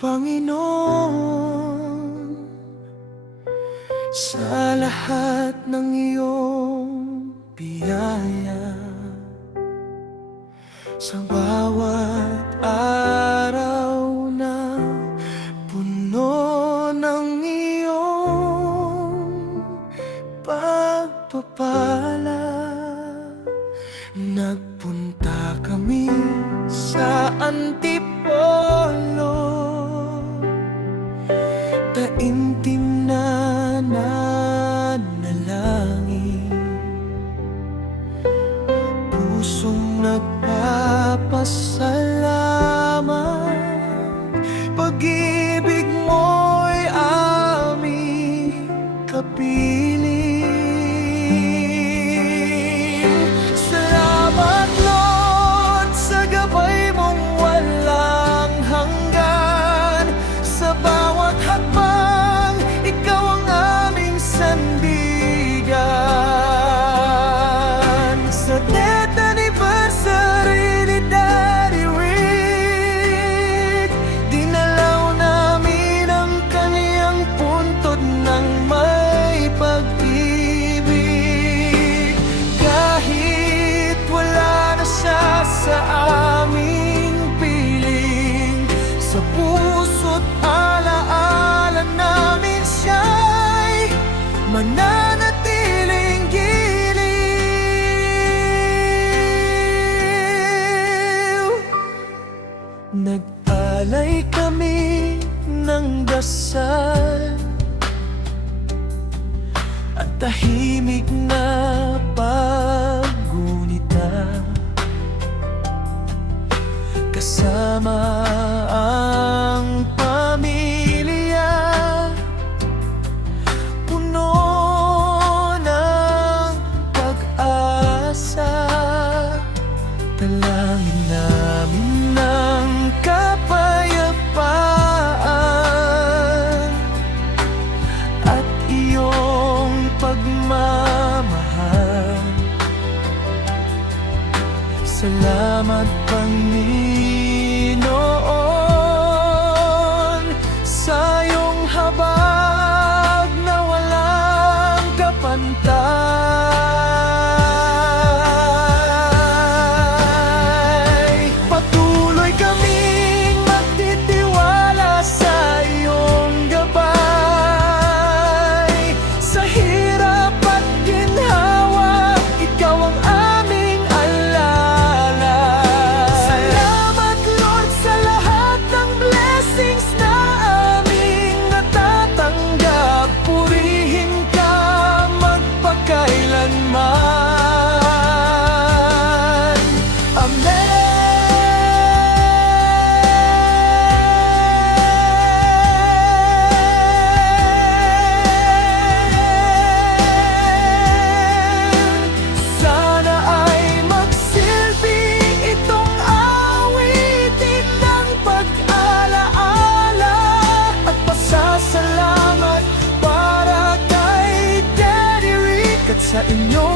Panginoon, sa lahat ng iyong biyaya, sa bawat araw na puno ng iyong pagpapala. Nagpunta kami sa Antipolo, taimtim na nanalangin, pusong nagpapasalamat. Pag-ibig mo'y aming kapiling. Salamat Lord sa gabay mong walang hanggan. Sa bawat hakbang, ikaw ang aming sandigan. Sa death anniversary ni Daddy Rick, dinalaw namin ang kaniyang puntod ng may pag-ibig. Kahit wala na siya sa aming piling, sa puso't alaala namin siya'y mananatiling giliw. Nag-alay kami ng dasal at tahimik na paggunita, kasama ang pamilya, puno ng pag-asa. Dalangin namin ng kapayapaan at iyong pagmamahal. Salamat Panginoon sa iyong habag na walang kapantay. Patuloy kaming magtitiwala sa iyong gabay. Sa hirap at ginhawa, ikaw ang aming alala. Salamat Lord sa lahat ng blessings na aming natatanggap. Purihin ka magpakailanman. Amen. Sana ay magsilbi itong awitin ng pag-alaala at pasasalamat para kay Daddy Rick at sa inyo